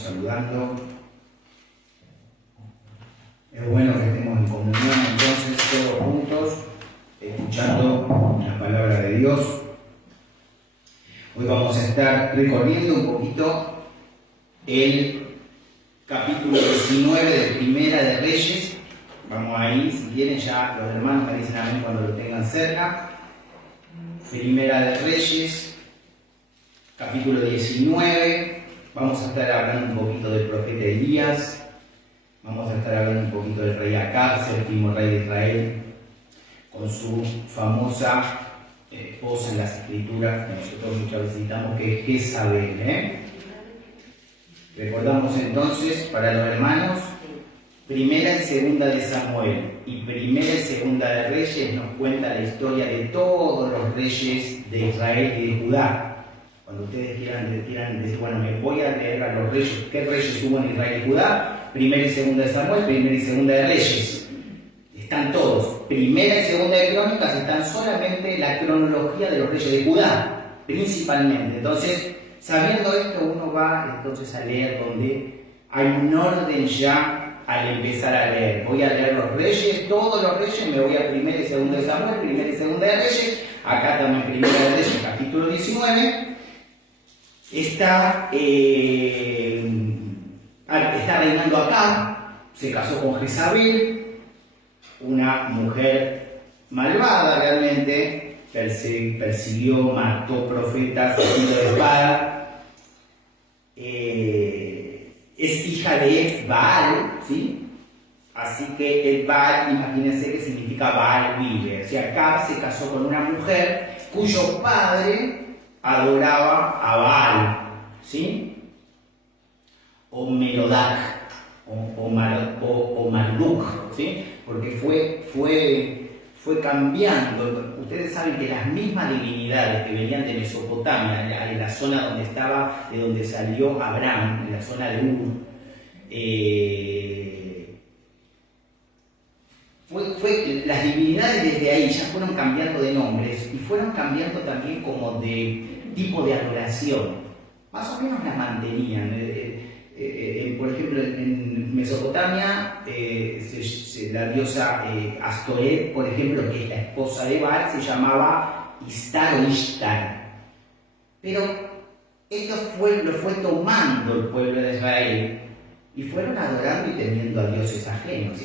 saludando. Es bueno que estemos en comunión entonces todos juntos, escuchando la palabra de Dios. Hoy vamos a estar recorriendo un poquito el capítulo 19 de Primera de Reyes. Vamos ahí, si quieren ya los hermanos me dicen a mí cuando lo tengan cerca. Primera de Reyes, capítulo 19. Vamos a estar hablando un poquito del profeta Elías. Vamos a estar hablando un poquito del rey Acab, séptimo rey de Israel, con su famosa esposa en las escrituras, que nosotros muchas veces citamos, que es Jezabel. Recordamos entonces para los hermanos, Primera y Segunda de Samuel y Primera y Segunda de Reyes nos cuenta la historia de todos los reyes de Israel y de Judá. Cuando ustedes quieran decir, bueno, me voy a leer a los reyes, ¿qué reyes hubo en Israel y Judá? Primera y Segunda de Samuel, Primera y Segunda de Reyes. Están todos. Primera y Segunda de Crónicas están solamente la cronología de los reyes de Judá, principalmente. Entonces, sabiendo esto, uno va entonces a leer donde hay un orden ya al empezar a leer. Voy a leer los reyes, todos los reyes, me voy a Primera y Segunda de Samuel, Primera y Segunda de Reyes, acá también Primera de Reyes, capítulo 19. Está reinando acá, se casó con Jezabel, una mujer malvada realmente, persiguió, mató profetas, herido de espada, es hija de Baal, ¿sí? Así que el Baal, imagínense que significa Baal vive. O sea, acá se casó con una mujer cuyo padre adoraba a Baal, ¿sí? O Merodach, o Marduk, ¿sí? Porque fue cambiando. Ustedes saben que las mismas divinidades que venían de Mesopotamia, en la zona donde estaba, de donde salió Abraham, en la zona de Ur, las divinidades desde ahí ya fueron cambiando de nombres y fueron cambiando también como de tipo de adoración. Más o menos las mantenían. Por ejemplo, en Mesopotamia, la diosa Astoret, por ejemplo, que es la esposa de Baal, se llamaba Ishtar o Ishtar. Pero esto lo fue tomando el pueblo de Israel y fueron adorando y teniendo a dioses ajenos.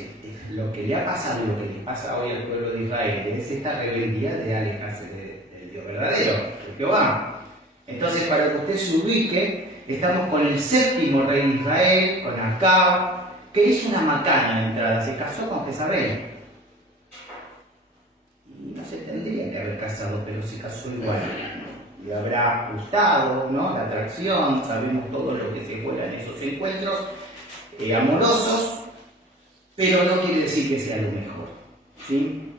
Lo que le ha pasado y lo que le pasa hoy al pueblo de Israel es esta rebeldía de alejarse del Dios verdadero, de Jehová. Entonces, para que usted se ubique, estamos con el séptimo rey de Israel, con Acab, que hizo una macana de entrada, se casó con Jezabel. Y no se tendría que haber casado, pero se casó igual. Y habrá gustado, ¿no? La atracción, sabemos todo lo que se juega en esos encuentros amorosos, pero no quiere decir que sea lo mejor, ¿sí?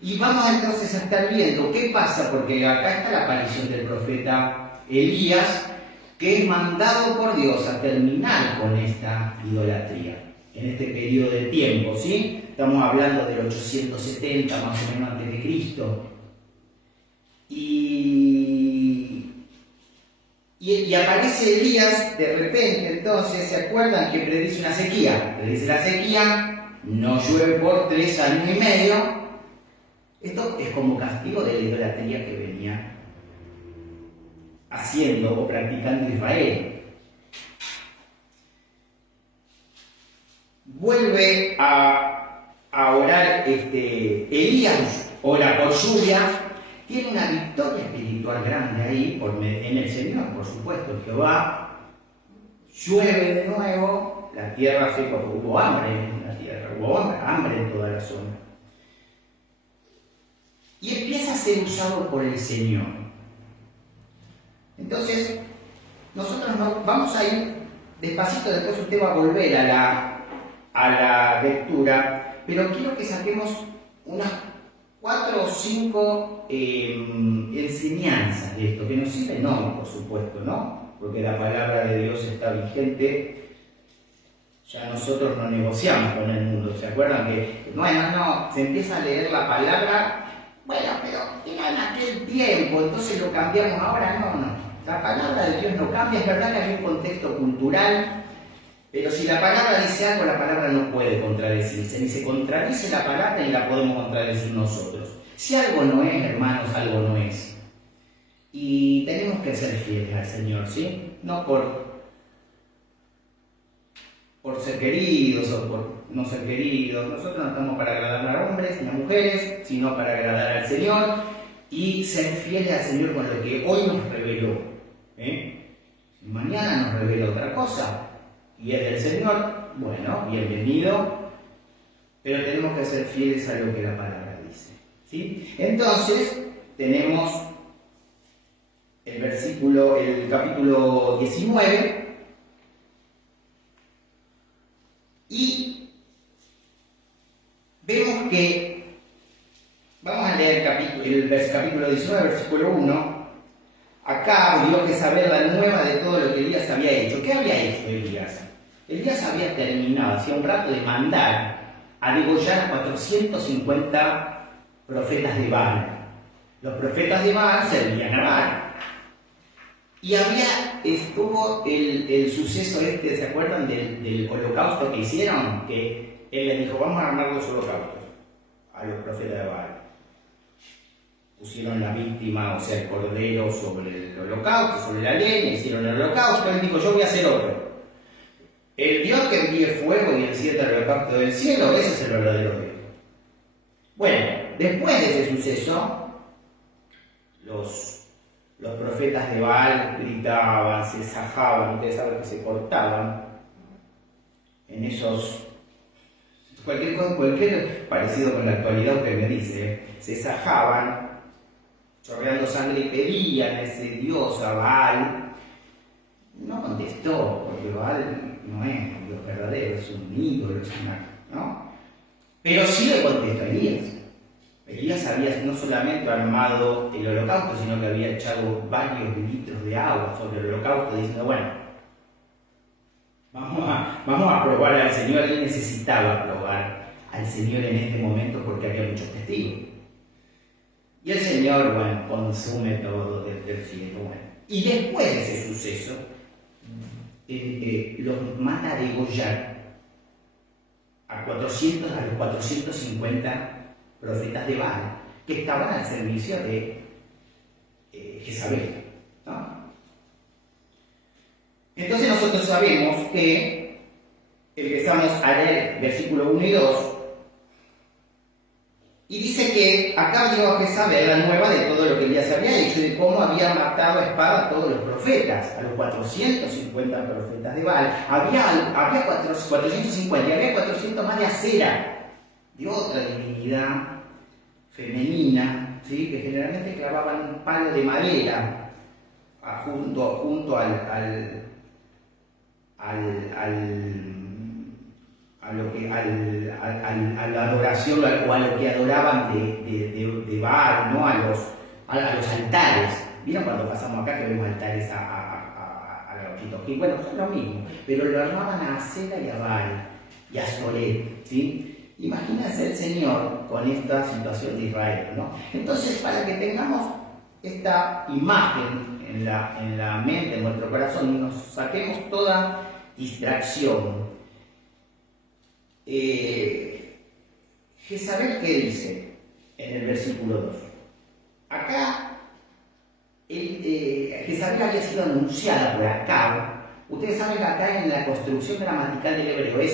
Y vamos entonces a estar viendo qué pasa, porque acá está la aparición del profeta Elías, que es mandado por Dios a terminar con esta idolatría, en este periodo de tiempo, ¿sí? Estamos hablando del 870 más o menos antes de Cristo. Y aparece Elías de repente, entonces, ¿se acuerdan que predice una sequía? Predice la sequía, no llueve por 3 años y medio. Esto es como castigo de la idolatría que venía haciendo o practicando Israel. Vuelve a orar Elías, ora por lluvia. Tiene una victoria espiritual grande ahí, en el Señor, por supuesto, en Jehová. Llueve de nuevo, la tierra seca, porque hubo hambre en la tierra, hubo hambre en toda la zona. Y empieza a ser usado por el Señor. Entonces, nosotros vamos a ir despacito, después usted va a volver a la lectura, pero quiero que saquemos unas 4 o 5 enseñanzas de esto, que nos sirven hoy, por supuesto, ¿no? Porque la palabra de Dios está vigente. Ya nosotros no negociamos con el mundo, ¿se acuerdan? Que, no, se empieza a leer la palabra, bueno, pero era en aquel tiempo, entonces lo cambiamos ahora, no. La palabra de Dios no cambia, es verdad que hay un contexto cultural, pero si la palabra dice algo, la palabra no puede contradecirse. Ni se contradice la palabra ni la podemos contradecir nosotros. Si algo no es, hermanos, algo no es. Y tenemos que ser fieles al Señor, ¿sí? No por ser queridos o por no ser queridos. Nosotros no estamos para agradar a hombres ni a mujeres, sino para agradar al Señor y ser fieles al Señor con lo que hoy nos reveló. Si mañana nos revela otra cosa y es del Señor, bueno, bienvenido, pero tenemos que ser fieles a lo que la palabra dice, ¿sí? Entonces, tenemos el capítulo 19, y vemos que, vamos a leer el capítulo 19, versículo 1. Acá Dios que saber la nueva de todo lo que Elías había hecho. ¿Qué había hecho Elías? Elías había terminado, hacía un rato, de mandar a degollar a 450 profetas de Baal. Los profetas de Baal servían a Baal. Y estuvo el suceso ¿se acuerdan del holocausto que hicieron? Que él les dijo, vamos a armar los holocaustos a los profetas de Baal. Pusieron la víctima, o sea, el cordero sobre el holocausto, sobre la leña, hicieron el holocausto, él dijo, yo voy a hacer otro. El Dios que envíe fuego y encienda el holocausto del cielo, ese es el verdadero Dios. Bueno, después de ese suceso, los profetas de Baal gritaban, se sajaban, ustedes saben que se cortaban en esos, cualquier parecido con la actualidad usted me dice, se sajaban, chorreando sangre y pedían a ese Dios, a Baal. No contestó, porque Baal no es un Dios verdadero, es un ídolo, ¿no? Pero sí le contestó a Elías. Elías había no solamente armado el holocausto, sino que había echado varios litros de agua sobre el holocausto, diciendo, bueno, vamos a probar al Señor. Él necesitaba probar al Señor en este momento porque había muchos testigos. Y el Señor, bueno, consume todo del cielo. Bueno. Y después de ese suceso, los manda a degollar a los 450 profetas de Baal, que estaban al servicio de Jezabel, ¿no? Entonces nosotros sabemos que empezamos a leer versículo 1 y 2, y dice que acá dio a Jezabel la nueva de todo lo que Elías había hecho, de cómo había matado a espada a todos los profetas, a los 450 profetas de Baal. Había 450 y había 400 más de Acera, de otra divinidad femenina, ¿sí? Que generalmente clavaban un palo de madera junto a la adoración o a lo que adoraban de Baal, ¿no? A los altares. ¿Vieron cuando pasamos acá que vemos altares a los Pitoquín? Bueno, son lo mismo, pero lo armaban a Acera y a Baal y a Astoret, ¿sí? Imagínense el Señor con esta situación de Israel, ¿no? Entonces, para que tengamos esta imagen en la mente, en nuestro corazón, y nos saquemos toda distracción, Jezabel, ¿qué dice en el versículo 2? Acá, Jezabel había sido anunciada por Acab. Ustedes saben que acá en la construcción gramatical del hebreo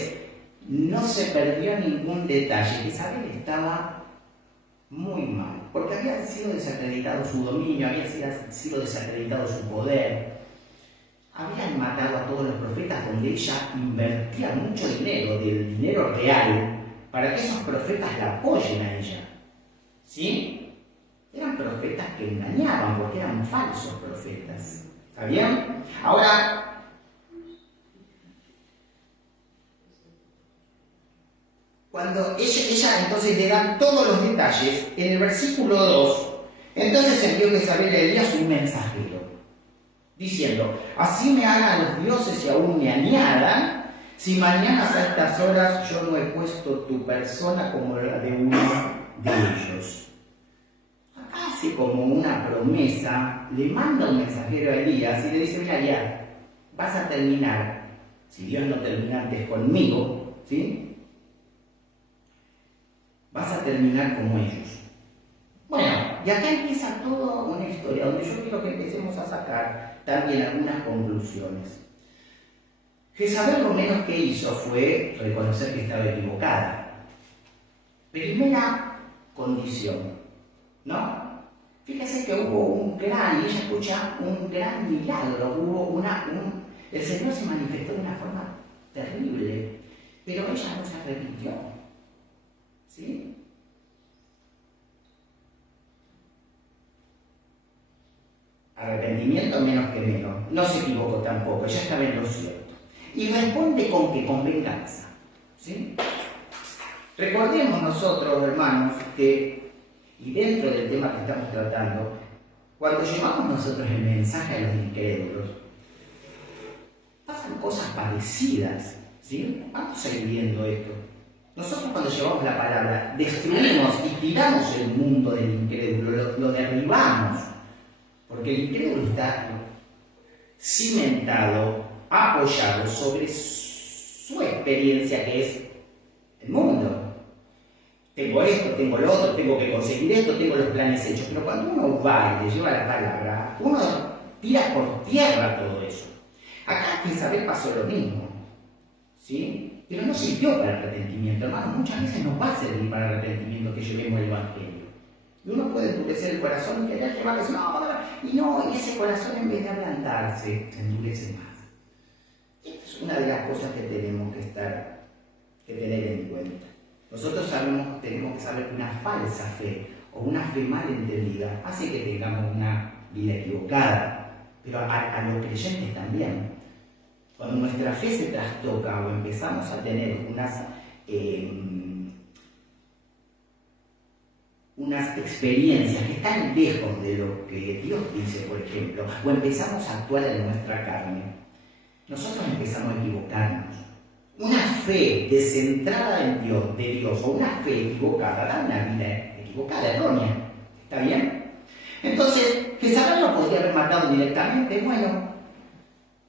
no se perdió ningún detalle. Jezabel estaba muy mal, porque había sido desacreditado su dominio, había sido desacreditado su poder. Habían matado a todos los profetas, donde ella invertía mucho dinero, del dinero real, para que esos profetas la apoyen a ella. ¿Sí? Eran profetas que engañaban, porque eran falsos profetas. ¿Está bien? Ahora, cuando ella entonces le dan todos los detalles, en el versículo 2, entonces envió Jezabel a Elías un mensajero, diciendo, así me hagan los dioses y aún me añadan, si mañana a estas horas yo no he puesto tu persona como la de uno de ellos. Acá hace como una promesa, le manda un mensajero a Elías y le dice, mira, ya, vas a terminar, si Dios no termina antes conmigo, ¿sí? Vas a terminar como ellos. Bueno, y acá empieza toda una historia donde yo quiero que empecemos a sacar también algunas conclusiones. Jezabel lo menos que hizo fue reconocer que estaba equivocada. Primera condición, ¿no? Fíjese que hubo un gran, y ella escucha, un gran milagro, el Señor se manifestó de una forma terrible, pero ella no se arrepintió, ¿sí? Arrepentimiento menos que menos, no se equivocó tampoco, ella estaba en lo cierto. Y responde con qué, con venganza, ¿sí? Recordemos nosotros, hermanos, que, y dentro del tema que estamos tratando, cuando llevamos nosotros el mensaje a los incrédulos, pasan cosas parecidas, ¿sí? Vamos a ir viendo esto. Nosotros cuando llevamos la palabra, destruimos y tiramos el mundo del incrédulo, lo derribamos, porque el incrédulo está cimentado, apoyado sobre su experiencia que es el mundo. Tengo esto, tengo lo otro, tengo que conseguir esto, tengo los planes hechos. Pero cuando uno va y le lleva la palabra, uno tira por tierra todo eso. Acá en Isabel pasó lo mismo, ¿sí? Pero no sirvió para arrepentimiento, hermano. Muchas veces nos va a servir para arrepentimiento que llevemos el Evangelio. Y uno puede endurecer el corazón y querer llevarle, y ese corazón en vez de ablandarse, se endurece más. Esta es una de las cosas que tenemos que tener en cuenta. Nosotros tenemos que saber que una falsa fe o una fe mal entendida hace que tengamos una vida equivocada, pero a los creyentes también. Cuando nuestra fe se trastoca o empezamos a tener unas experiencias que están lejos de lo que Dios dice, por ejemplo, o empezamos a actuar en nuestra carne, nosotros empezamos a equivocarnos. Una fe descentrada en Dios, de Dios, o una fe equivocada, da una vida equivocada, errónea. ¿Está bien? Entonces, Jezabel lo podría haber matado directamente. Bueno,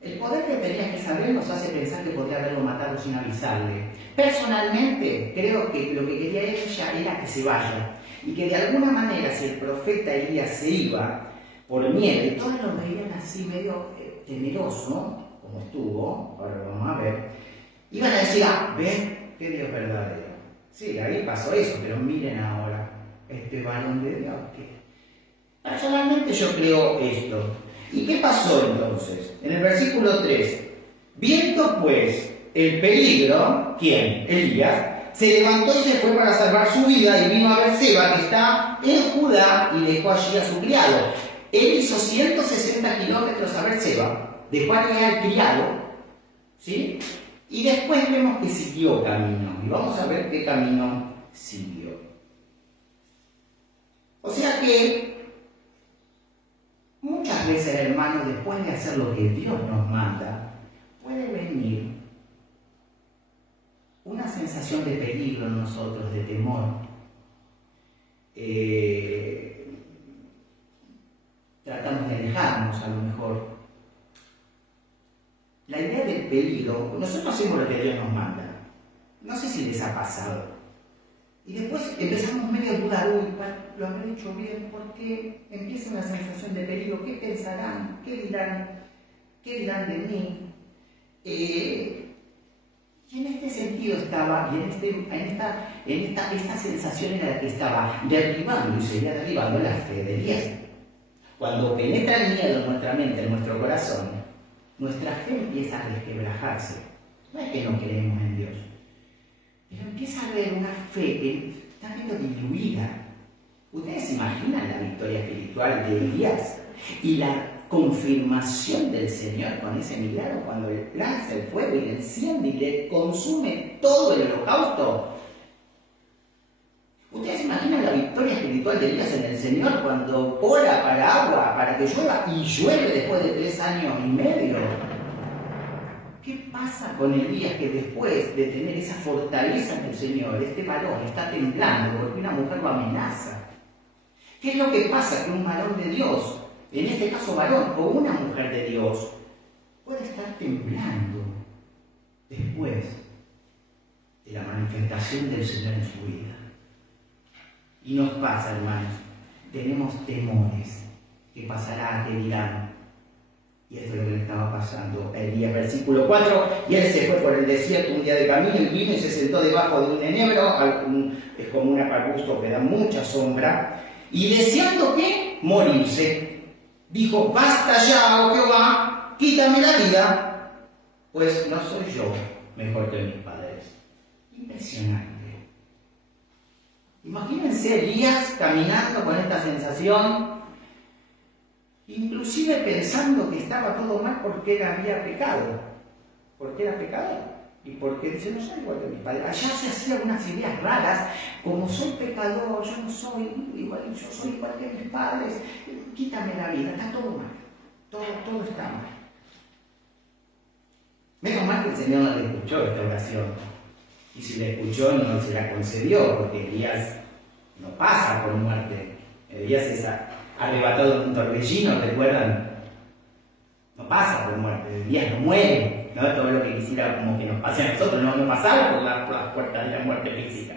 el poder que tenía Jezabel nos hace pensar que podría haberlo matado sin avisarle. Personalmente, creo que lo que quería ella era que se vaya. Y que de alguna manera, si el profeta Elías se iba por miedo, y todos lo veían así medio temeroso, como estuvo, ahora lo vamos a ver, iban a decir, ven, qué Dios verdadero. Sí, ahí pasó eso, pero miren ahora, este varón de Dios que... Personalmente yo creo esto. ¿Y qué pasó entonces? En el versículo 3, viendo pues el peligro, ¿quién? Elías, se levantó y se fue para salvar su vida y vino a Berseba, que está en Judá, y dejó allí a su criado. Él hizo 160 kilómetros a Berseba, dejó allí al criado, ¿sí? Y después vemos que siguió camino. Y vamos a ver qué camino siguió. O sea que muchas veces, hermanos, después de hacer lo que Dios nos manda, puede venir una sensación de peligro en nosotros, de temor. Tratamos de alejarnos a lo mejor. La idea del peligro, nosotros hacemos lo que Dios nos manda. No sé si les ha pasado. Y después empezamos medio a dudar, lo habré hecho bien, porque empieza una sensación de peligro. ¿Qué pensarán? ¿Qué dirán de mí? Y en este sentido estaba, y esta sensación era la que estaba derribando y seguía derribando la fe de Elías. Cuando penetra el miedo en nuestra mente, en nuestro corazón, nuestra fe empieza a resquebrajarse. No es que no creemos en Dios, pero empieza a haber una fe que está medio diluida. ¿Ustedes se imaginan la victoria espiritual de Elías y la confirmación del Señor con ese milagro cuando le lanza el fuego y le enciende y le consume todo el holocausto? ¿Ustedes se imaginan la victoria espiritual de Elías en el Señor cuando ora para agua, para que llueva, y llueve después de 3 años y medio? ¿Qué pasa con Elías que después de tener esa fortaleza en el Señor, este varón está temblando porque una mujer lo amenaza? ¿Qué es lo que pasa? Que un varón de Dios, en este caso varón o una mujer de Dios, puede estar temblando después de la manifestación del Señor en su vida. Y nos pasa, hermanos, tenemos temores. ¿Qué pasará? ¿Qué dirán? Y esto es lo que le estaba pasando a Elías, versículo 4. Y él se fue por el desierto un día de camino y vino y se sentó debajo de un enebro, es como un arbusto que da mucha sombra, y deseando que morirse, dijo: basta ya, oh Jehová, quítame la vida, pues no soy yo mejor que mis padres. Impresionante. Imagínense Elías caminando con esta sensación, inclusive pensando que estaba todo mal porque él había pecado, porque era pecador y porque dice: no soy igual que mis padres. Allá se hacían unas ideas raras, como soy pecador, yo no soy igual, yo soy igual que mis padres, quítame la vida, está todo mal, todo está mal. Menos mal que el Señor no le escuchó esta oración, y si le escuchó no se la concedió, porque Elías no pasa por muerte. Elías es arrebatado en un torbellino, ¿recuerdan? No pasa por muerte, Elías no muere, ¿no? Todo lo que quisiera como que nos pase a nosotros, no pasaba por las puertas de la muerte física.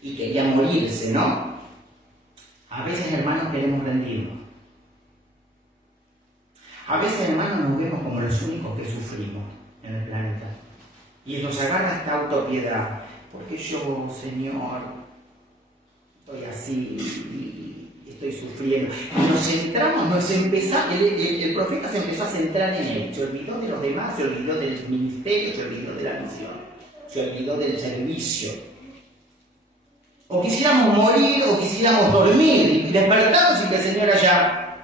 Y quería morirse, ¿no? A veces, hermanos, queremos rendirnos. A veces, hermanos, nos vemos como los únicos que sufrimos en el planeta. Y nos agarra esta autopiedad. Porque yo, Señor, estoy así y estoy sufriendo. Y nos centramos, el profeta se empezó a centrar en él. Se olvidó de los demás, se olvidó del ministerio, se olvidó de la misión, se olvidó del servicio. O quisiéramos morir o quisiéramos dormir y despertarnos y que el Señor haya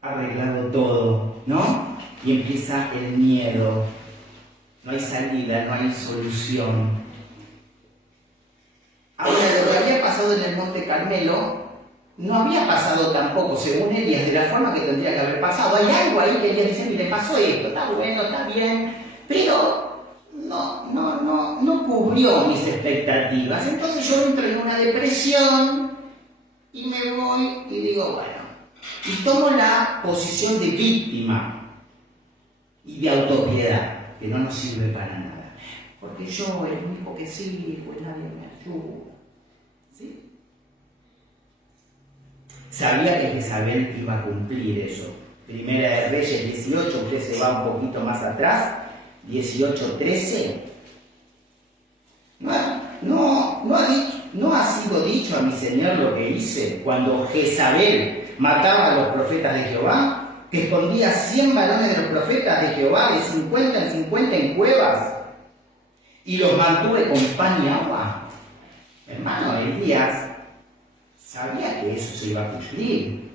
arreglado todo, ¿no? Y empieza el miedo. No hay salida, no hay solución. Ahora, lo que había pasado en el Monte Carmelo no había pasado tampoco, según Elías, de la forma que tendría que haber pasado. Hay algo ahí que Elías dice: mire, pasó esto, está bueno, está bien, pero no cubrió mis expectativas. Entonces yo entro en una depresión y me voy y digo: bueno, y tomo la posición de víctima y de autopiedad, que no nos sirve para nada. Porque yo, el único que sirvo, nadie me ayuda. ¿Sí? Sabía que Jezabel iba a cumplir eso. Primera de Reyes 18, usted se va un poquito más atrás, 18:13. No ha sido dicho a mi Señor lo que hice cuando Jezabel mataba a los profetas de Jehová, que escondía 100 varones de los profetas de Jehová de 50 en 50 en cuevas y los mantuve con pan y agua. Hermano, Elías sabía que eso se iba a cumplir.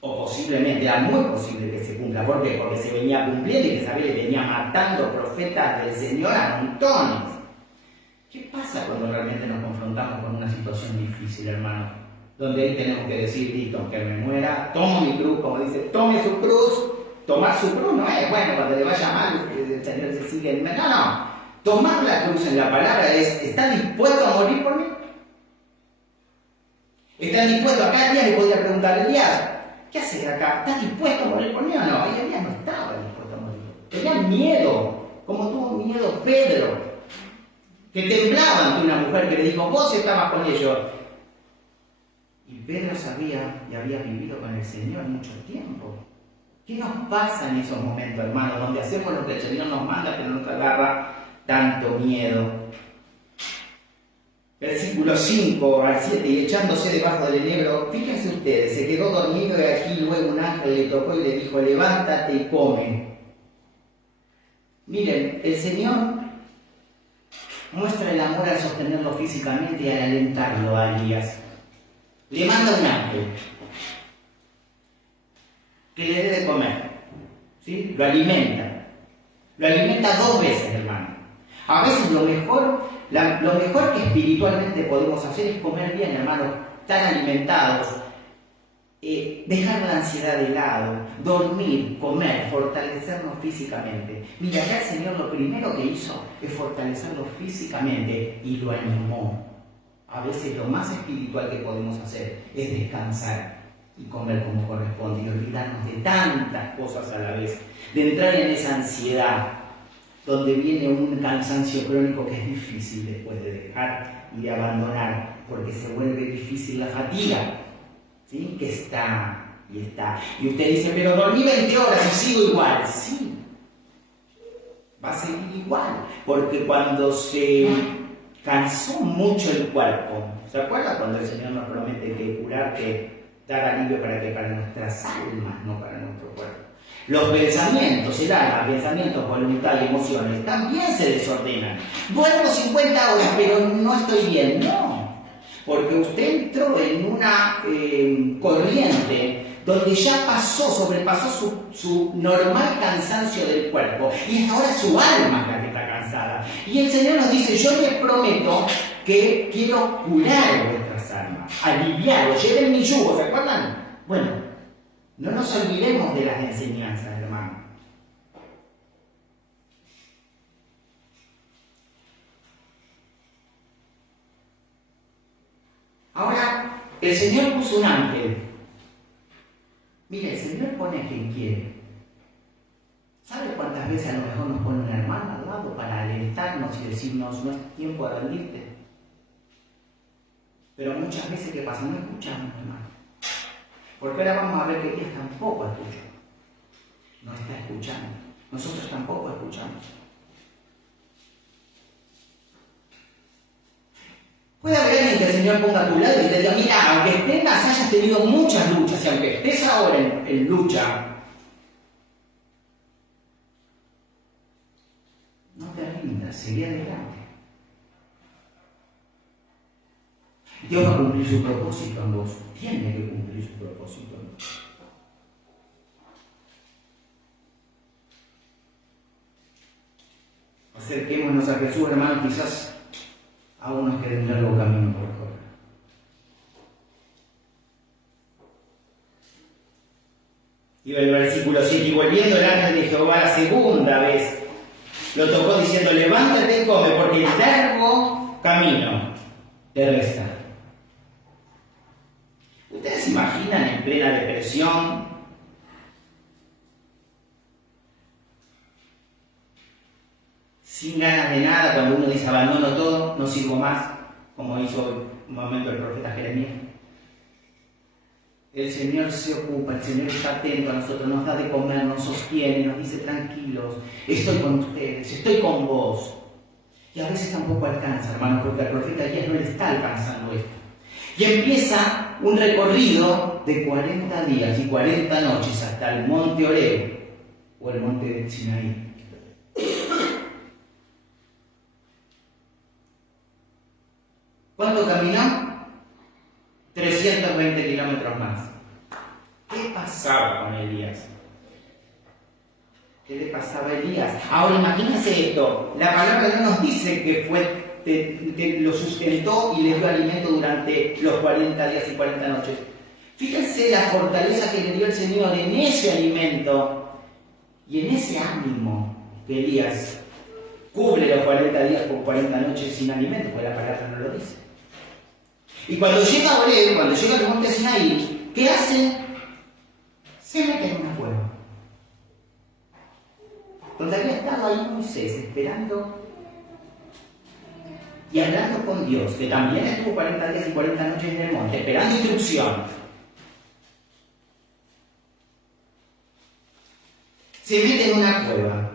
O posiblemente, era muy posible que se cumpla. ¿Por qué? Porque se venía cumpliendo y Jezabel le venía matando profetas del Señor a montones. ¿Qué pasa cuando realmente nos confrontamos con una situación difícil, hermano? Donde ahí tenemos que decir: listo, aunque me muera, tomo mi cruz, como dice, tome su cruz. Tomar su cruz no es, bueno, cuando le vaya mal, el Señor se sigue en... No. Tomar la cruz en la palabra es: ¿está dispuesto a morir por mí? ¿Está dispuesto? Acá Elías le podría preguntar: Elías, ¿qué haces acá? ¿Estás dispuesto a morir por mí o no? Y Elías no estaba dispuesto a morir. Tenía miedo, como tuvo miedo Pedro, que temblaba ante una mujer que le dijo: vos estabas con ellos. Y Pedro sabía y había vivido con el Señor mucho tiempo. ¿Qué nos pasa en esos momentos, hermanos, donde hacemos lo que el Señor nos manda, pero nos agarra tanto miedo? Versículo 5 al 7, y echándose debajo del enebro, fíjense ustedes, se quedó dormido y aquí luego un ángel le tocó y le dijo: levántate y come. Miren, el Señor muestra el amor al sostenerlo físicamente y al alentarlo a Elías. Le manda un ángel que le dé de comer, ¿sí? Lo alimenta 2 veces, hermano. A veces lo mejor que espiritualmente podemos hacer es comer bien, hermano, estar alimentados. dejar la ansiedad de lado, dormir, comer, fortalecernos físicamente. Mira, ya el Señor lo primero que hizo es fortalecerlo físicamente y lo animó. A veces lo más espiritual que podemos hacer es descansar y comer como corresponde y olvidarnos de tantas cosas a la vez, de entrar en esa ansiedad donde viene un cansancio crónico que es difícil después de dejar y de abandonar, porque se vuelve difícil la fatiga, ¿sí? Que está y está. Y usted dice, pero dormí 20 horas y sigo igual. Sí, va a seguir igual, porque cuando se cansó mucho el cuerpo, ¿se acuerda cuando el Señor nos promete que curarte, dar alivio para nuestras almas, no para nuestro cuerpo? Los pensamientos, el alma, pensamientos, voluntad y emociones también se desordenan. Duermo 50 horas, pero no estoy bien. No, porque usted entró en una corriente donde ya sobrepasó su normal cansancio del cuerpo y es ahora su alma la que está cansada. Y el Señor nos dice, yo les prometo que quiero curar vuestras almas, aliviarlos, lleven mi yugo, ¿se acuerdan? Bueno, no nos olvidemos de las enseñanzas, hermano. Ahora, el Señor puso un ángel. Mire, el Señor pone a quien quiere. ¿Sabe cuántas veces a lo mejor nos pone una hermana al lado para alentarnos y decirnos, no es tiempo de rendirte? Pero muchas veces, ¿qué pasa? No escuchamos, hermano. Porque ahora vamos a ver que Elías tampoco escucha. No está escuchando. Nosotros tampoco escuchamos. Puede haber alguien que el Señor ponga a tu lado y te diga, mira, aunque hayas tenido muchas luchas y aunque estés ahora en lucha, no te rindas, seguí adelante. Dios va a cumplir su propósito en vos. Tiene que cumplir su propósito en vos. Acerquémonos a Jesús, hermano, quizás aún nos quede un largo camino por recorrer. Y el versículo 7, y volviendo el ángel de Jehová la segunda vez, lo tocó diciendo, levántate y come, porque el largo camino te resta. ¿Ustedes se imaginan en plena depresión, sin ganas de nada, cuando uno dice abandono todo, no sirvo más, como hizo un momento el profeta Jeremías? El Señor se ocupa, el Señor está atento a nosotros, nos da de comer, nos sostiene, nos dice tranquilos, estoy con ustedes, estoy con vos. Y a veces tampoco alcanza, hermanos, porque al profeta Elías no le está alcanzando esto. Y empieza un recorrido de 40 días y 40 noches hasta el monte Horeb o el monte del Sinaí. ¿Cuánto caminó? 320 kilómetros más. ¿Qué pasaba con Elías? ¿Qué le pasaba a Elías? Ahora imagínense esto, la palabra no nos dice que lo sustentó y le dio alimento durante los 40 días y 40 noches. Fíjense la fortaleza que le dio el Señor en ese alimento y en ese ánimo que Elías cubre los 40 días por 40 noches sin alimento, porque la palabra no lo dice. Y cuando llega a Horeb, cuando llega al monte Sinaí, ¿qué hace? Se mete en una cueva. Donde había estado ahí Moisés esperando y hablando con Dios, que también estuvo 40 días y 40 noches en el monte, esperando instrucción. Se mete en una cueva.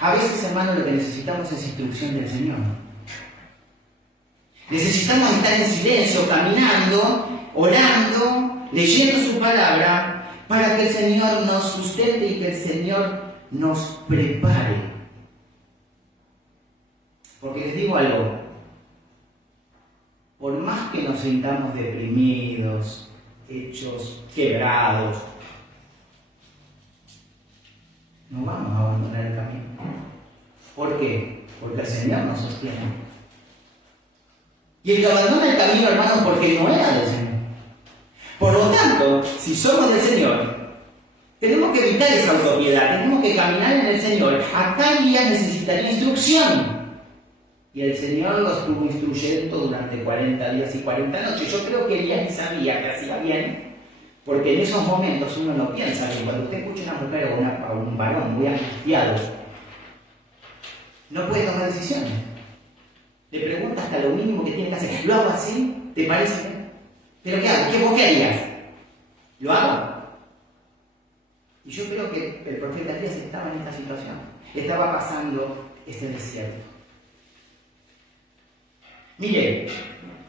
A veces, hermano, lo que necesitamos es instrucción del Señor. Necesitamos estar en silencio, caminando, orando, leyendo su palabra, para que el Señor nos sustente y que el Señor nos prepare. Porque les digo algo, por más que nos sintamos deprimidos, hechos quebrados, no vamos a abandonar el camino. ¿Por qué? Porque el Señor nos sostiene. Y el que abandona el camino, hermanos, porque no era del Señor. Por lo tanto, si somos del Señor, tenemos que evitar esa autopiedad, tenemos que caminar en el Señor. Acá Elías necesitaría instrucción. Y el Señor lo estuvo instruyendo durante 40 días y 40 noches. Yo creo que Elías ni sabía que hacía bien, porque en esos momentos uno no piensa bien. Cuando usted escucha a una mujer o a un varón muy angustiado, no puede tomar decisiones. Le pregunta hasta lo mínimo que tiene que hacer. ¿Lo hago así? ¿Te parece bien? ¿Pero qué hago? ¿Vos qué harías? ¿Lo hago? Y yo creo que el profeta Elías estaba en esta situación. Estaba pasando este desierto. Mire,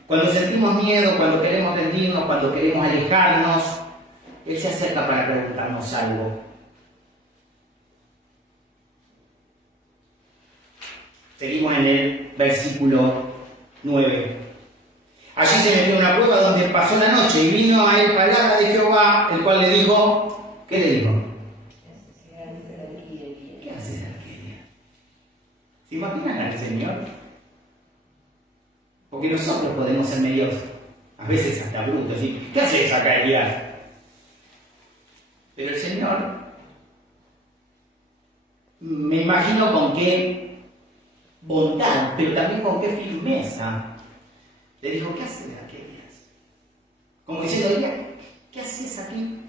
cuando sentimos miedo, cuando queremos rendirnos, cuando queremos alejarnos, Él se acerca para preguntarnos algo. Seguimos en el versículo 9. Allí se metió una cueva donde pasó la noche y vino a él palabra de Jehová, el cual le dijo, ¿qué le dijo? ¿Qué haces aquí? ¿Se imaginan al Señor? Porque nosotros podemos ser medios, a veces hasta brutos, ¿sí? ¿Qué haces acá, Elías? Pero el Señor, me imagino con qué bondad, pero también con qué firmeza, le dijo, ¿qué haces aquí, Elías? Como diciendo, Elías, ¿qué haces aquí?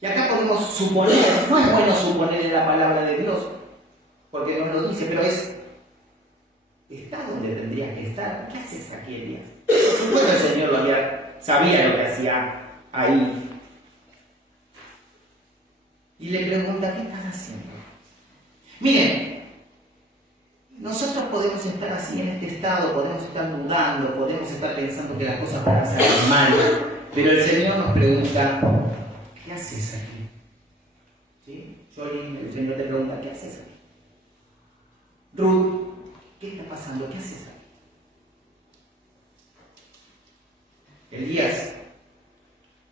Y acá podemos suponer, no es bueno suponer en la palabra de Dios, porque no lo dice, pero está donde tendrías que estar. ¿Qué haces aquí, Elías? Por supuesto el Señor sabía lo que hacía ahí. Y le pregunta, ¿qué estás haciendo? Miren, nosotros podemos estar así en este estado, podemos estar dudando, podemos estar pensando que las cosas van a salir mal, pero el Señor nos pregunta, ¿qué haces aquí? ¿Sí? El Señor te pregunta, ¿qué haces aquí? Ruth, ¿qué está pasando? ¿Qué haces aquí? Elías,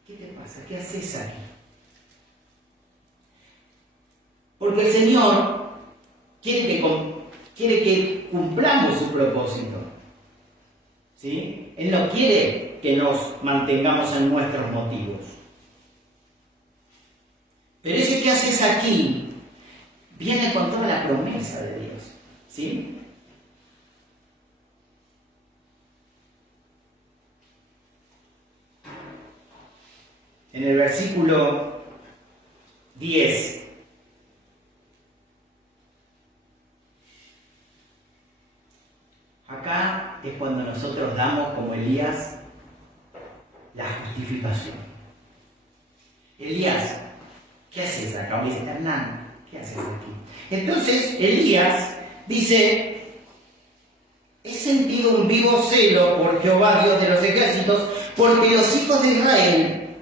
¿qué te pasa? ¿Qué haces aquí? Porque el Señor quiere que cumplamos su propósito. ¿Sí? Él no quiere que nos mantengamos en nuestros motivos. Pero ese que haces aquí viene con toda la promesa de Dios. ¿Sí? En el versículo 10. Acá es cuando nosotros damos, como Elías, la justificación. Elías, ¿qué haces acá? Dice Hernán, ¿qué haces aquí? Entonces Elías dice, he sentido un vivo celo por Jehová, Dios de los ejércitos, porque los hijos de Israel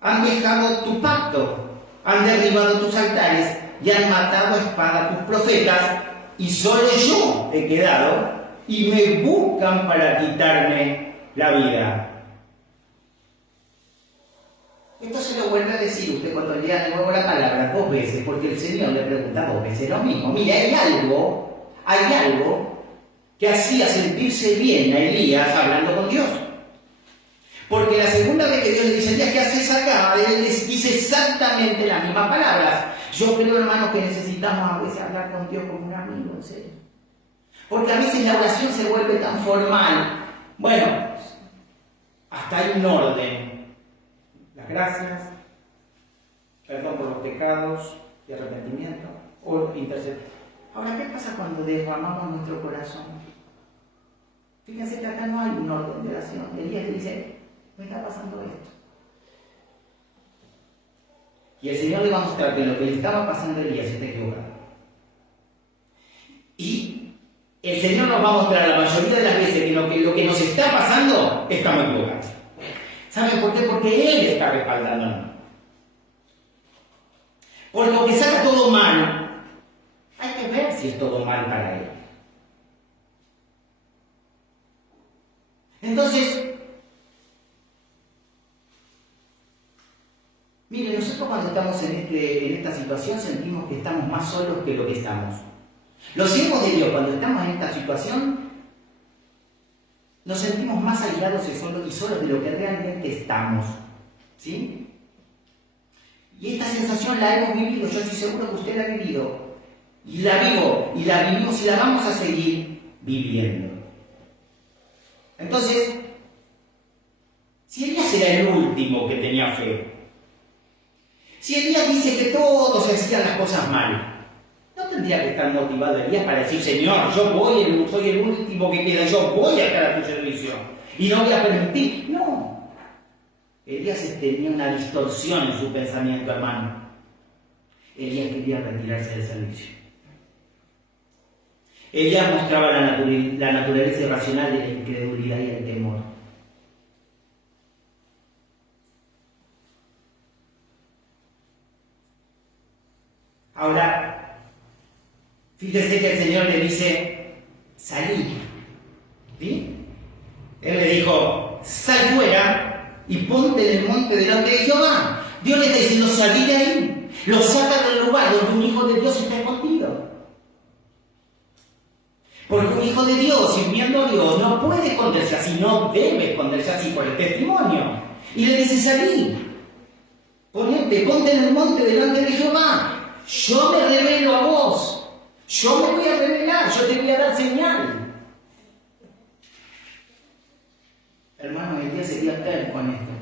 han dejado tu pacto, han derribado tus altares y han matado a espada tus profetas, y solo yo he quedado, y me buscan para quitarme la vida. Esto se lo vuelve a decir usted cuando lea de nuevo la palabra 2 veces, porque el Señor le pregunta 2 veces lo mismo. Mira, hay algo que hacía sentirse bien a Elías hablando con Dios. Porque la segunda vez que Dios le dice, Elías, ¿qué haces acá? Él les dice exactamente las mismas palabras. Yo creo, hermanos, que necesitamos a veces hablar con Dios como un amigo, en serio. Porque a veces la oración se vuelve tan formal. Bueno, hasta hay un orden. Las gracias, perdón por los pecados y arrepentimiento, o intercesión. Ahora, ¿qué pasa cuando derramamos nuestro corazón? Fíjense que acá no hay un orden de oración. Elías le dice, me está pasando esto. Y el Señor le va a mostrar que lo que le estaba pasando a Elías está equivocado. Y el Señor nos va a mostrar la mayoría de las veces que lo que nos está pasando estamos equivocados. ¿Saben por qué? Porque Él está respaldándonos. Por lo que salga todo mal, hay que ver si es todo mal para Él. Entonces, miren, nosotros cuando estamos en esta situación sentimos que estamos más solos que lo que estamos. Los hijos de Dios, cuando estamos en esta situación, nos sentimos más aislados y solos de lo que realmente estamos. ¿Sí? Y esta sensación la hemos vivido, yo estoy seguro que usted la ha vivido. Y la vivo, y la vivimos y la vamos a seguir viviendo. Entonces, si Elías era el último que tenía fe, si Elías dice que todos hacían las cosas mal, ¿no tendría que estar motivado Elías para decir, Señor, yo soy el último que queda, yo voy a estar a tu servicio y no voy a permitir? No. Elías tenía una distorsión en su pensamiento, hermano. Elías quería retirarse del servicio. Elías mostraba la naturaleza irracional de la incredulidad y el temor. Ahora, fíjese que el Señor le dice, salí. ¿Sí? Él le dijo, sal fuera y ponte en el monte delante de Jehová. Dios le está diciendo, salí de ahí. Lo saca del lugar donde un hijo de Dios está escondido. Porque un hijo de Dios, sirviendo a Dios, no puede esconderse así, no debe esconderse así por el testimonio. Y le dice, salí. Ponte en el monte delante de Jehová. Yo me revelo a vos. Yo me voy a revelar, yo te voy a dar señal. Hermano, Elías sería terco en esto.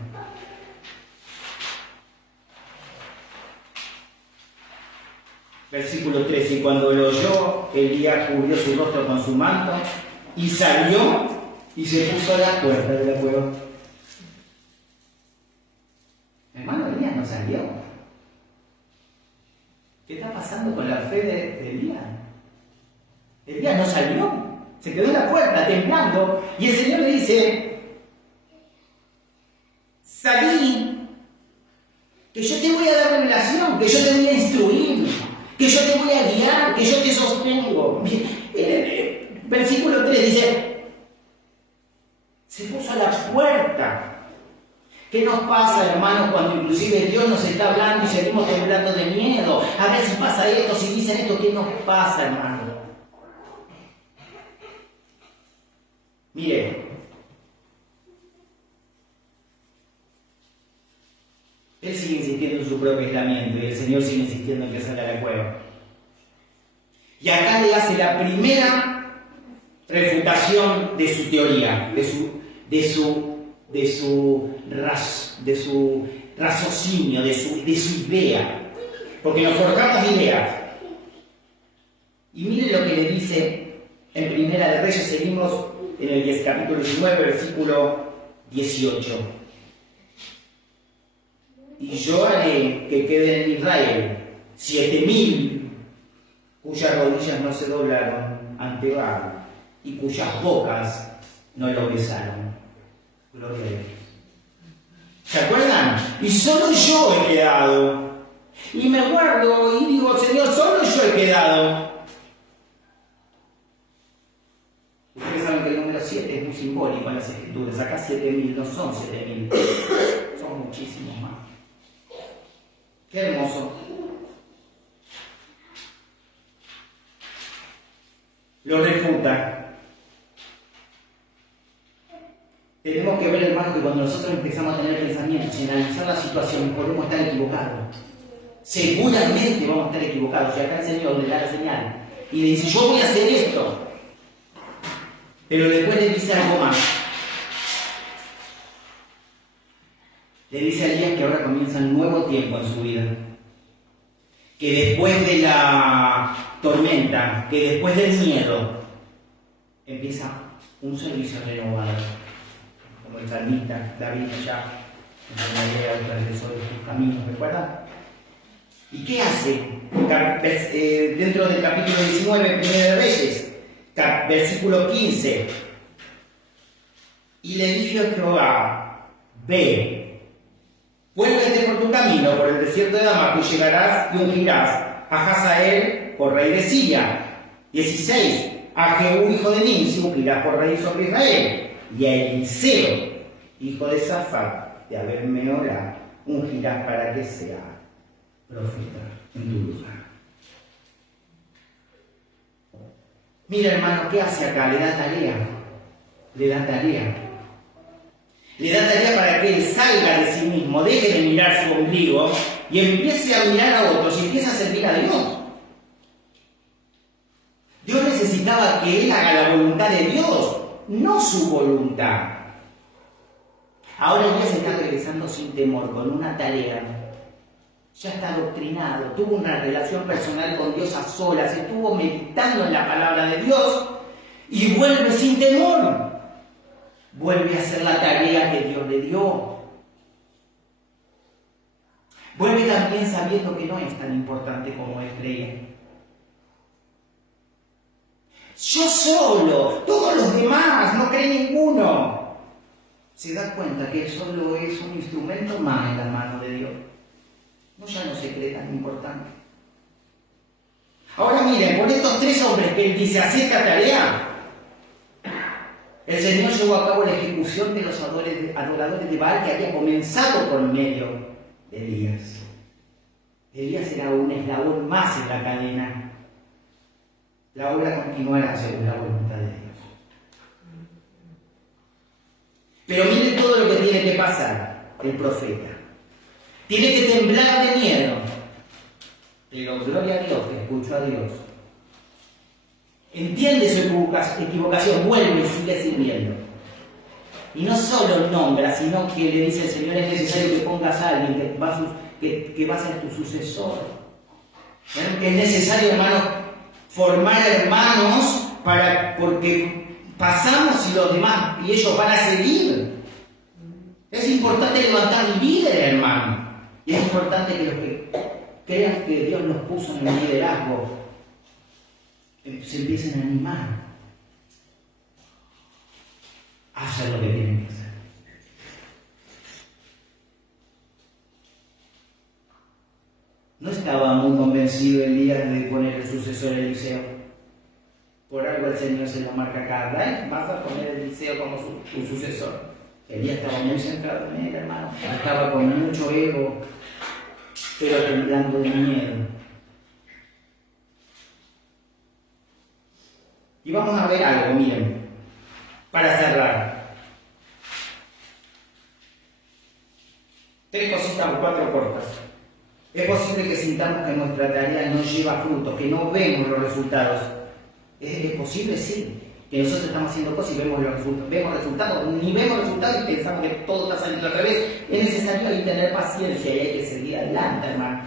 Versículo 13, y cuando lo oyó, Elías cubrió su rostro con su manto y salió y se puso a la puerta de la cueva. Hermano, Elías no salió. ¿Qué está pasando con la fe de Elías? Elías no salió, se quedó en la puerta temblando y el Señor le dice, salí, que yo te voy a dar revelación, que yo te voy a instruir, que yo te voy a guiar, que yo te sostengo. Versículo 3 dice, se puso a la puerta. ¿Qué nos pasa, hermanos, cuando inclusive Dios nos está hablando y seguimos temblando de miedo? A ver si pasa esto, si dicen esto, ¿qué nos pasa, hermano? Mire, él sigue insistiendo en su propio aislamiento y el Señor sigue insistiendo en que salga a la cueva. Y acá le hace la primera refutación de su teoría, de su raciocinio, de su idea. Porque nos forjamos ideas. Y miren lo que le dice en Primera de Reyes, seguimos en el capítulo 19, versículo 18. Y yo haré que queden en Israel 7.000 cuyas rodillas no se doblaron ante Baal y cuyas bocas no lo besaron. Gloria a Dios. ¿Se acuerdan? Y solo yo he quedado. Y me guardo y digo, Señor, solo yo he quedado. Ustedes saben que el número 7 es muy simbólico en las Escrituras. Acá 7.000 no son 7.000, son muchísimos más. Qué hermoso. Lo refuta. Tenemos que ver, hermano, que cuando nosotros empezamos a tener pensamientos y analizar la situación, podemos estar equivocados. Seguramente vamos a estar equivocados. Y acá el Señor le da la señal y le dice, yo voy a hacer esto. Pero después le dice algo más. Le dice a Elías que ahora comienza un nuevo tiempo en su vida. Que después de la tormenta, que después del miedo, empieza un servicio renovado. Como el salmista David allá, en la idea del transgresor de sus caminos, ¿recuerdan? ¿Y qué hace? Dentro del capítulo 19, Primera de Reyes, versículo 15. Y le dijo a Jehová, ve, vuélvete por tu camino, por el desierto de Damasco, y llegarás y ungirás a Hazael por rey de Siria. 16. A Jehú, hijo de Nimsi, ungirás por rey sobre Israel. Y a Eliseo, hijo de Safat, de Abel-Meholah, ungirás para que sea profeta en tu lugar. Mira, hermano, ¿qué hace acá? Le da tarea. Le da tarea. Le da tarea para que él salga de sí mismo, deje de mirar su ombligo y empiece a mirar a otros y empiece a servir a Dios. Dios necesitaba que él haga la voluntad de Dios, no su voluntad. Ahora Elías está regresando sin temor, con una tarea. Ya está adoctrinado, tuvo una relación personal con Dios a solas, estuvo meditando en la palabra de Dios y vuelve sin temor. Vuelve a hacer la tarea que Dios le dio. Vuelve también sabiendo que no es tan importante como él creía. Yo solo, todos los demás, no cree ninguno. Se da cuenta que él solo es un instrumento más en la mano de Dios. No, ya no se cree tan importante. Ahora miren, por estos tres hombres que él dice, haced esta tarea, el Señor llevó a cabo la ejecución de los adoradores de Baal que había comenzado por medio de Elías. Elías era un eslabón más en la cadena. La obra continuará según la voluntad de Dios. Pero miren todo lo que tiene que pasar el profeta. Tiene que temblar de miedo. Pero gloria a Dios, que escuchó a Dios. Entiende su equivocación, vuelve y sigue sirviendo. Y no solo nombra, sino que le dice al Señor, es necesario que pongas a alguien que va a ser tu sucesor. Es necesario, hermanos, formar hermanos porque pasamos y los demás, y ellos van a seguir. Es importante levantar líderes, hermano. Y es importante que los que crean que Dios los puso en el liderazgo se empiecen a animar a hacer lo que tienen que hacer. No estaba muy convencido Elías de poner el sucesor Eliseo. Por algo el Señor se lo marca acá. Vas a poner a Eliseo como tu sucesor. Elías estaba muy centrado en él, hermano. Estaba con mucho ego, pero temblando de miedo. Y vamos a ver algo, miren, para cerrar. 3 cositas o 4 cortas. Es posible que sintamos que nuestra tarea no lleva frutos, que no vemos los resultados. ¿Es posible? Sí. Que nosotros estamos haciendo cosas y vemos resultados, ni vemos resultados y pensamos que todo está saliendo al revés. Es necesario ahí tener paciencia y hay que seguir adelante, hermano.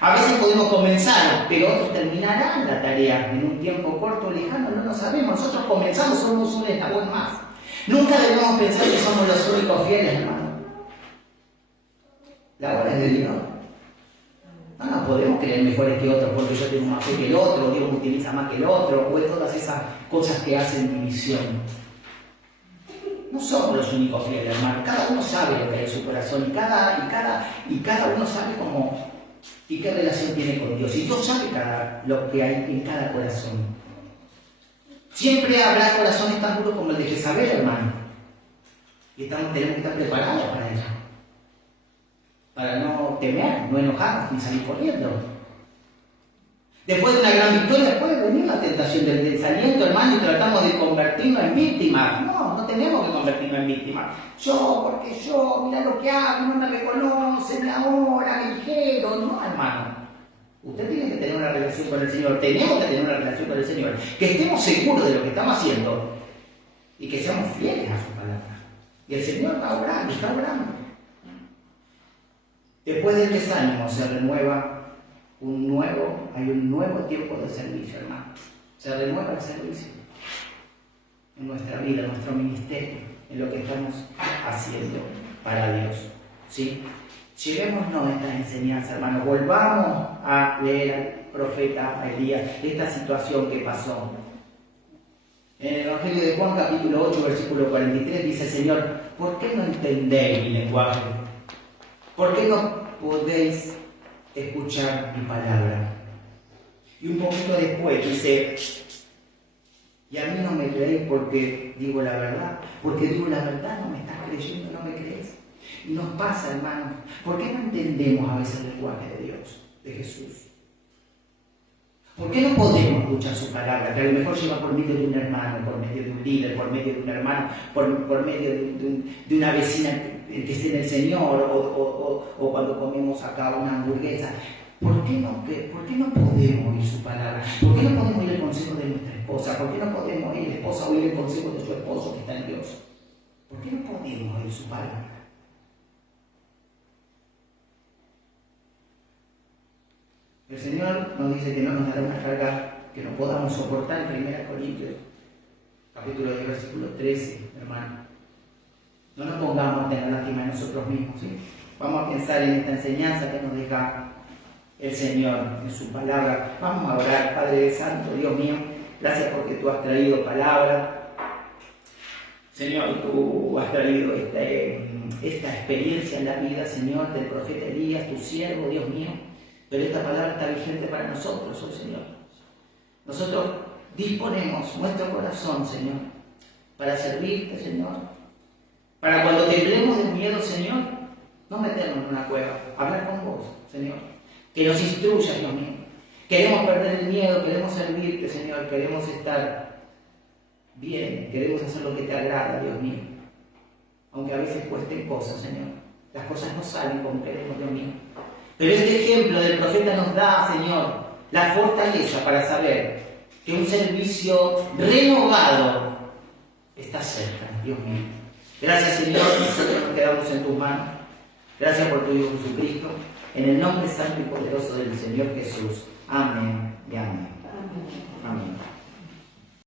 A veces podemos comenzar, pero otros terminarán la tarea en un tiempo corto o lejano, no lo sabemos. Nosotros comenzamos, somos un eslabón más. Nunca debemos pensar que somos los únicos fieles, hermano. La obra es de Dios. No podemos creer mejores que otros porque yo tengo más fe que el otro, Dios me utiliza más que el otro, o de todas esas cosas que hacen división. No somos los únicos fieles, hermano. Cada uno sabe lo que hay en su corazón y cada uno sabe cómo y qué relación tiene con Dios. Y Dios sabe lo que hay en cada corazón. Siempre habrá corazones tan duros como el de Jezabel, hermano. Y tenemos que estar preparados para eso. Para no temer, no enojarnos ni salir corriendo. Después de una gran victoria puede venir la tentación del desaliento, hermano, y tratamos de convertirnos en víctimas. No tenemos que convertirnos en víctimas. Porque yo, mira lo que hago, no me reconocen ahora, me dijeron. No, hermano. Usted tiene que tener una relación con el Señor. Tenemos que tener una relación con el Señor. Que estemos seguros de lo que estamos haciendo y que seamos fieles a su palabra. Y el Señor va obrando, está obrando. Después del desánimo se renueva hay un nuevo tiempo de servicio, hermano. Se renueva el servicio en nuestra vida, en nuestro ministerio, en lo que estamos haciendo para Dios. ¿Sí? Llevémonos esta enseñanza, hermano. Volvamos a leer al profeta, a Elías, esta situación que pasó. En el Evangelio de Juan, capítulo 8, versículo 43, dice: Señor, ¿por qué no entendéis mi lenguaje? ¿Por qué no podéis escuchar mi palabra? Y un poquito después dice: y a mí no me creéis porque digo la verdad. Porque digo la verdad, no me estás creyendo, no me crees. Y nos pasa, hermanos, ¿por qué no entendemos a veces el lenguaje de Dios, de Jesús? ¿Por qué no podemos escuchar su palabra? Que a lo mejor lleva por medio de un hermano, por medio de un líder, por medio de un hermano, por medio de una vecina que esté en el Señor, o cuando comemos acá una hamburguesa. ¿Por qué no podemos oír su palabra? ¿Por qué no podemos oír el consejo de nuestra esposa? ¿Por qué no podemos oír la esposa oír el consejo de su esposo que está en Dios? ¿Por qué no podemos oír su palabra? El Señor nos dice que no nos dará una carga que no podamos soportar en 1 Corintios, capítulo 10, versículo 13, hermano. No nos pongamos a tener lástima de nosotros mismos, ¿sí? Vamos a pensar en esta enseñanza que nos deja el Señor en su palabra. Vamos a orar. Padre Santo, Dios mío, gracias porque tú has traído palabra. Señor, tú has traído esta experiencia en la vida, Señor, del profeta Elías, tu siervo, Dios mío. Pero esta palabra está vigente para nosotros, oh Señor. Nosotros disponemos nuestro corazón, Señor, para servirte, Señor. Para cuando temblemos de miedo, Señor, no meternos en una cueva, hablar con vos, Señor. Que nos instruyas, Dios mío. Queremos perder el miedo, queremos servirte, Señor. Queremos estar bien, queremos hacer lo que te agrada, Dios mío. Aunque a veces cuesten cosas, Señor. Las cosas no salen como queremos, Dios mío. Pero este ejemplo del profeta nos da, Señor, la fortaleza para saber que un servicio renovado está cerca, Dios mío. Gracias, Señor, nosotros nos quedamos en tus manos. Gracias por tu Hijo Jesucristo. En el nombre santo y poderoso del Señor Jesús. Amén y amén. Amén.